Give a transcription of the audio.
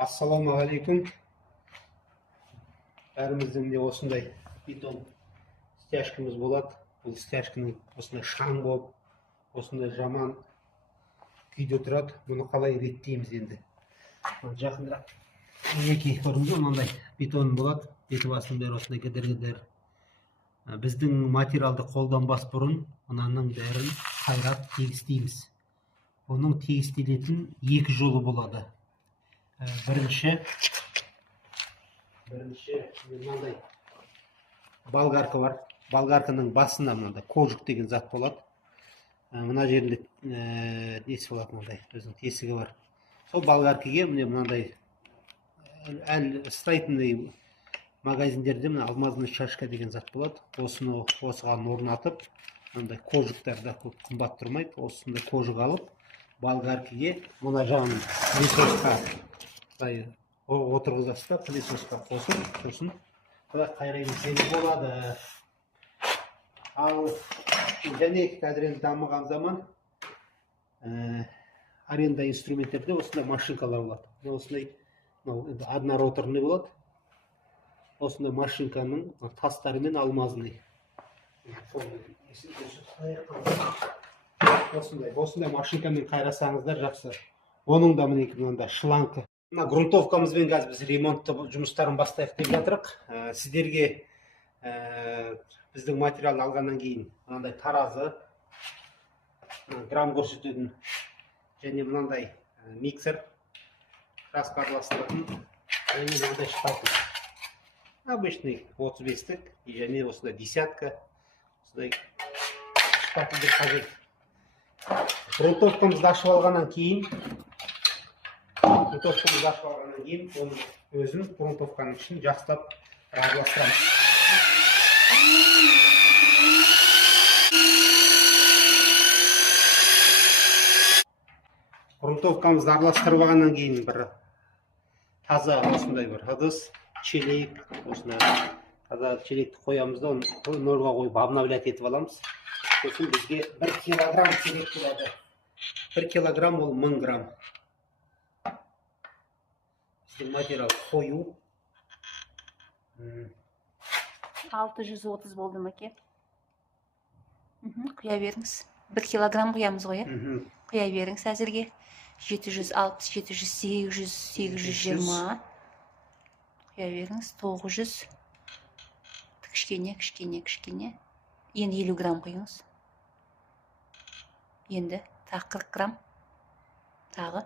Ассалаумағалейкум. Бәріміздің де осындай бетон стяжкіміз болады. Бұл стяжкінің осындай шаң болып, осындай жаман күйде тұрады. Бұны қалай реттейміз енді? Жақындырақ. Мінекей көрдіңіз бе, мынандай бетон болады. Беті басының бәрі осындай кідір-кідір. Біздің материалды қолданбас бұрын мынаның бәрін қайрап тегістейміз. Оның тегістелетін екі жолы болады. Бірінші мынандай болгарка бар. Болгарканың басында мынандай кожук деген зат болады. Мына жерінде несі болады, мынандай өзінің тесігі бар. Сол болгаркаге мынандай строительный магазиндерде мына алмазный шашка деген зат болады. Осыны осыған орнатып, мынандай кожуктарда көп қымбат тұрмайды. Осындай кожук алып, болгаркаге мына жағын пылесосқа отырғызасыз да, пылесосқа қосып, сосын қайраймыз болады. Ал және қазір енді дамыған заман аренда инструменттерде осындай машинкалар болады. Осындай однороторный болады. Осындай машинканың тастарымен алмазный. Осындай машинкамен қайрасаңыздар жақсы. Оның да мінекей мынандай шланг. Мына грунтовкамызбен қазір біз ремонтты жұмыстарын бастайық деп жатырық. Сіздерге біздің материалды алғаннан кейін мынандай таразы, грамм көрсететін және мынандай миксер, краска араластыратын және мынандай шпатель. Обычный 35-тік және осындай десятка, осындай шпательдер қажет. Грунтовкамызды ашып алғаннан кейін оның өзін грунтовканың ішін жақсылап араластырамыз. Грунтовкамызды араластырып алғаннан кейін бір таза осындай бір ыдыс, челек, осындай таза челекті қоямыз да, оны нөлға қойып обновлять етіп аламыз. Сосын бізге 1 килограмм керек болады. 1 килограмм ол 1000 грамм. Біздің материал қою. 630 болды ма ке? Құя беріңіз. 1 килограмм құямыз ғой, құя беріңіз әзірге. 760, 700, 800, 820. Құя беріңіз. 900. Кішкене. Енді 50 грамм құйыңыз. Енді тағы 40 грамм. Тағы